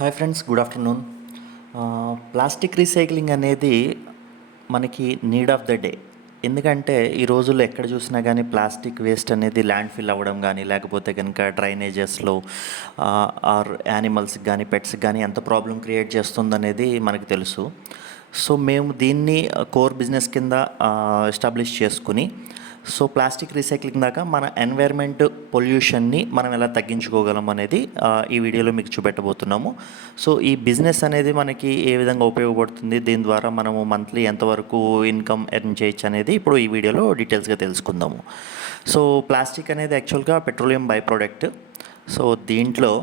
Hi friends, good afternoon. Plastic recycling అనేది మనకి need of the day. ఎందుకంటే ఈ రోజుల్లో ఎక్కడ చూసినా కానీ ప్లాస్టిక్ వేస్ట్ అనేది ల్యాండ్ ఫిల్ అవ్వడం కానీ, లేకపోతే కనుక డ్రైనేజెస్లో ఆర్ యానిమల్స్కి కానీ పెట్స్కి కానీ ఎంత ప్రాబ్లం క్రియేట్ చేస్తుందనేది మనకు తెలుసు. సో మేము దీన్ని కోర్ బిజినెస్ కింద ఎస్టాబ్లిష్ చేసుకుని, సో ప్లాస్టిక్ రీసైక్లింగ్ దాకా మన ఎన్వైర్న్మెంట్ పొల్యూషన్ని మనం ఎలా తగ్గించుకోగలం అనేది ఈ వీడియోలో మీకు చూపెట్టబోతున్నాము. సో ఈ బిజినెస్ అనేది మనకి ఏ విధంగా ఉపయోగపడుతుంది, దీని ద్వారా మనము మంత్లీ ఎంతవరకు ఇన్కమ్ ఎర్న్ చేయొచ్చు అనేది ఇప్పుడు ఈ వీడియోలో డీటెయిల్స్గా తెలుసుకుందాము. సో ప్లాస్టిక్ అనేది యాక్చువల్గా పెట్రోలియం బై ప్రోడక్ట్. సో దీంట్లో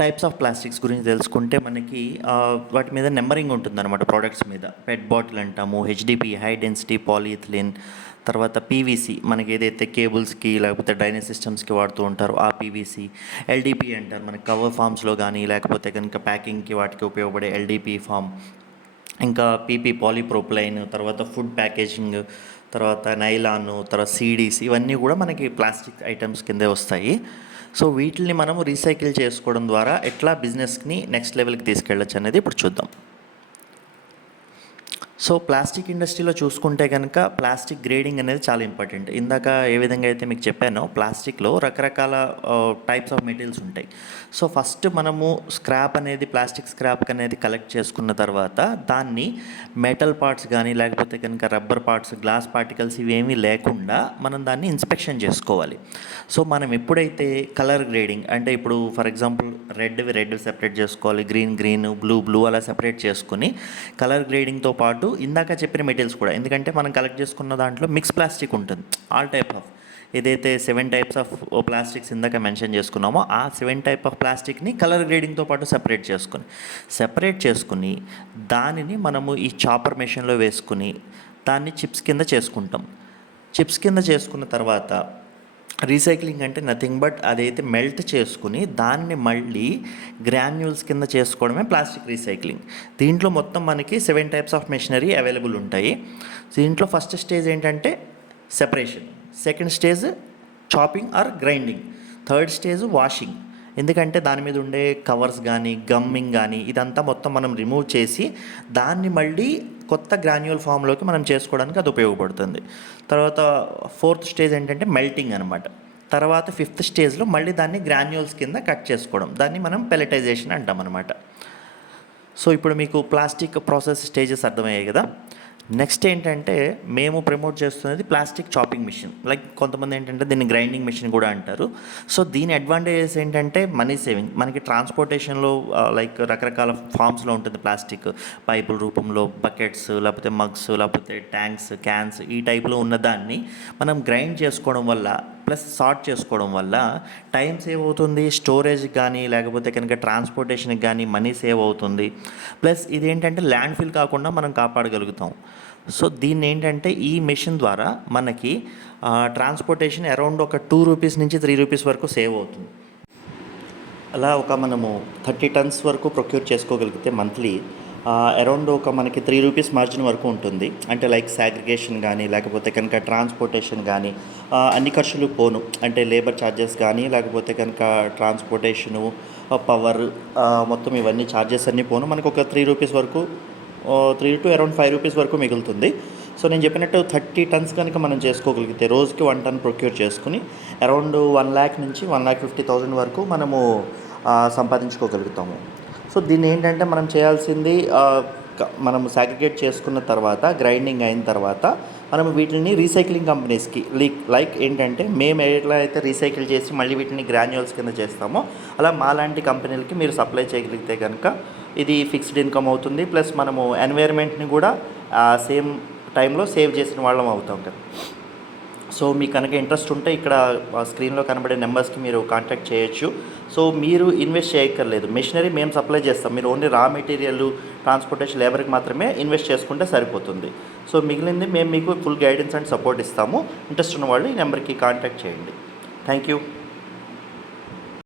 టైప్స్ ఆఫ్ ప్లాస్టిక్స్ గురించి తెలుసుకుంటే మనకి వాటి మీద నెంబరింగ్ ఉంటుందన్నమాట. ప్రోడక్ట్స్ మీద పెట్ బాటిల్ అంటాము, హెచ్డిపి హై డెన్సిటీ పాలిఇథిలిన్, తర్వాత పీవీసీ మనకి ఏదైతే కేబుల్స్కి లేకపోతే డ్రైనేజ్ సిస్టమ్స్కి వాడుతూ ఉంటారో ఆ పీవీసీ, ఎల్డిపి అంటారు మనకి కవర్ ఫామ్స్లో కానీ లేకపోతే కనుక ప్యాకింగ్కి వాటికి ఉపయోగపడే ఎల్డిపి ఫామ్, ఇంకా పీపీ పాలీప్రోప్లైన్, తర్వాత ఫుడ్ ప్యాకేజింగ్, తర్వాత నైలాను, తర్వాత సీడీస్, ఇవన్నీ కూడా మనకి ప్లాస్టిక్ ఐటమ్స్ కిందే వస్తాయి. సో వీటిని మనము రీసైకిల్ చేసుకోవడం ద్వారా ఎట్లా బిజినెస్ని నెక్స్ట్ లెవెల్కి తీసుకెళ్ళచ్చు అనేది ఇప్పుడు చూద్దాం. సో ప్లాస్టిక్ ఇండస్ట్రీలో చూసుకుంటే కనుక ప్లాస్టిక్ గ్రేడింగ్ అనేది చాలా ఇంపార్టెంట్. ఇందాక ఏ విధంగా అయితే మీకు చెప్పానో ప్లాస్టిక్లో రకరకాల టైప్స్ ఆఫ్ మెటీరియల్స్ ఉంటాయి. సో ఫస్ట్ మనము స్క్రాప్ అనేది ప్లాస్టిక్ స్క్రాప్ అనేది కలెక్ట్ చేసుకున్న తర్వాత దాన్ని మెటల్ పార్ట్స్ కానీ లేకపోతే కనుక రబ్బర్ పార్ట్స్, గ్లాస్ పార్టికల్స్ ఇవేమీ లేకుండా మనం దాన్ని ఇన్స్పెక్షన్ చేసుకోవాలి. సో మనం ఎప్పుడైతే కలర్ గ్రేడింగ్ అంటే ఇప్పుడు ఫర్ ఎగ్జాంపుల్ రెడ్ సెపరేట్ చేసుకోవాలి, గ్రీన్ బ్లూ అలా సెపరేట్ చేసుకుని కలర్ గ్రేడింగ్తో పాటు ఇందాక చెప్పిన మెటీరియల్స్ కూడా, ఎందుకంటే మనం కలెక్ట్ చేసుకున్న దాంట్లో మిక్స్ ప్లాస్టిక్ ఉంటుంది. ఆల్ టైప్ ఆఫ్ ఏదైతే 7 టైప్స్ ఆఫ్ ప్లాస్టిక్స్ ఇందాక మెన్షన్ చేసుకున్నామో ఆ 7 టైప్ ఆఫ్ ప్లాస్టిక్ని కలర్ గ్రేడింగ్తో పాటు సెపరేట్ చేసుకుని దానిని మనము ఈ చాపర్ మెషిన్లో వేసుకుని దాన్ని చిప్స్ కింద చేసుకున్న తర్వాత రీసైక్లింగ్ అంటే నథింగ్ బట్ అదైతే మెల్ట్ చేసుకుని దాన్ని మళ్ళీ గ్రాన్యూల్స్ కింద చేసుకోవడమే ప్లాస్టిక్ రీసైక్లింగ్. దీంట్లో మొత్తం మనకి 7 టైప్స్ ఆఫ్ మెషినరీ అవైలబుల్ ఉంటాయి. దీంట్లో ఫస్ట్ స్టేజ్ ఏంటంటే separation, second stage chopping or grinding, third stage washing. ఎందుకంటే దాని మీద ఉండే కవర్స్ కానీ గమ్మింగ్ కానీ ఇదంతా మొత్తం మనం రిమూవ్ చేసి దాన్ని మళ్ళీ కొత్త గ్రాన్యూల్ ఫామ్లోకి మనం చేసుకోవడానికి అది ఉపయోగపడుతుంది. తర్వాత ఫోర్త్ స్టేజ్ ఏంటంటే మెల్టింగ్ అనమాట. తర్వాత ఫిఫ్త్ స్టేజ్లో మళ్ళీ దాన్ని గ్రాన్యూల్స్ కింద కట్ చేసుకోవడం, దాన్ని మనం పెలటైజేషన్ అంటాం అనమాట. సో ఇప్పుడు మీకు ప్లాస్టిక్ ప్రాసెస్ స్టేజెస్ అర్థమయ్యాయి కదా. నెక్స్ట్ ఏంటంటే మేము ప్రమోట్ చేస్తున్నది ప్లాస్టిక్ చాపింగ్ మిషన్. లైక్ కొంతమంది ఏంటంటే దీన్ని గ్రైండింగ్ మిషన్ కూడా అంటారు. సో దీని అడ్వాంటేజెస్ ఏంటంటే మనీ సేవింగ్. మనకి ట్రాన్స్పోర్టేషన్లో లైక్ రకరకాల ఫామ్స్లో ఉంటుంది ప్లాస్టిక్, పైపుల రూపంలో బకెట్స్ లేకపోతే మగ్స్ లేకపోతే ట్యాంక్స్, క్యాన్స్ ఈ టైప్లో ఉన్నదాన్ని మనం గ్రైండ్ చేసుకోవడం వల్ల ప్లస్ సార్ట్ చేసుకోవడం వల్ల టైం సేవ్ అవుతుంది, స్టోరేజ్ కానీ లేకపోతే కనుక ట్రాన్స్పోర్టేషన్కి కానీ మనీ సేవ్ అవుతుంది. ప్లస్ ఇదేంటంటే ల్యాండ్ ఫిల్ కాకుండా మనం కాపాడగలుగుతాం. సో దీన్ని ఏంటంటే ఈ మెషిన్ ద్వారా మనకి ట్రాన్స్పోర్టేషన్ అరౌండ్ ఒక 2 రూపీస్ నుంచి 3 రూపీస్ వరకు సేవ్ అవుతుంది. అలా మనము 30 టన్స్ వరకు ప్రొక్యూర్ చేసుకోగలిగితే మంత్లీ అరౌండ్ మనకి 3 రూపీస్ మార్జిన్ వరకు ఉంటుంది. అంటే లైక్ సాగ్రిగేషన్ కానీ లేకపోతే కనుక ట్రాన్స్పోర్టేషన్ కానీ అన్ని ఖర్చులు పోను, అంటే లేబర్ ఛార్జెస్ కానీ లేకపోతే కనుక ట్రాన్స్పోర్టేషను, పవర్, మొత్తం ఇవన్నీ ఛార్జెస్ అన్నీ పోను మనకు ఒక 3 రూపీస్ వరకు, 3 to అరౌండ్ 5 రూపీస్ వరకు మిగులుతుంది. సో నేను చెప్పినట్టు 30 టన్స్ కనుక మనం చేసుకోగలిగితే రోజుకి 1 టన్ ప్రొక్యూర్ చేసుకుని అరౌండ్ 1 lakh నుంచి 1,50,000 వరకు మనము సంపాదించుకోగలుగుతాము. సో దీన్ని ఏంటంటే మనం చేయాల్సింది మనం సాగ్రిగేట్ చేసుకున్న తర్వాత గ్రైండింగ్ అయిన తర్వాత మనం వీటిని రీసైక్లింగ్ కంపెనీస్కి లైక్ ఏంటంటే మేము ఎట్లా అయితే రీసైకిల్ చేసి మళ్ళీ వీటిని గ్రాన్యూల్స్ కింద చేస్తామో అలా మాలాంటి కంపెనీలకి మీరు సప్లై చేయగలిగితే కనుక ఇది ఫిక్స్డ్ ఇన్కమ్ అవుతుంది. ప్లస్ మనము ఎన్వైర్న్మెంట్ని కూడా సేమ్ టైంలో సేవ్ చేసిన వాళ్ళం అవుతాం కదా. సో మీకు కనుక ఇంట్రెస్ట్ ఉంటే ఇక్కడ స్క్రీన్లో కనబడే నెంబర్స్కి మీరు కాంటాక్ట్ చేయొచ్చు. సో మీరు ఇన్వెస్ట్ చేయక్కర్లేదు, మెషినరీ మేము సప్లై చేస్తాం, మీరు ఓన్లీ రా మెటీరియల్, ట్రాన్స్పోర్టేషన్, లేబర్కి మాత్రమే ఇన్వెస్ట్ చేసుకుంటే సరిపోతుంది. సో మిగిలింది మేము మీకు ఫుల్ గైడెన్స్ అండ్ సపోర్ట్ ఇస్తాము. ఇంట్రెస్ట్ ఉన్న వాళ్ళు ఈ నెంబర్కి కాంటాక్ట్ చేయండి. Thank you.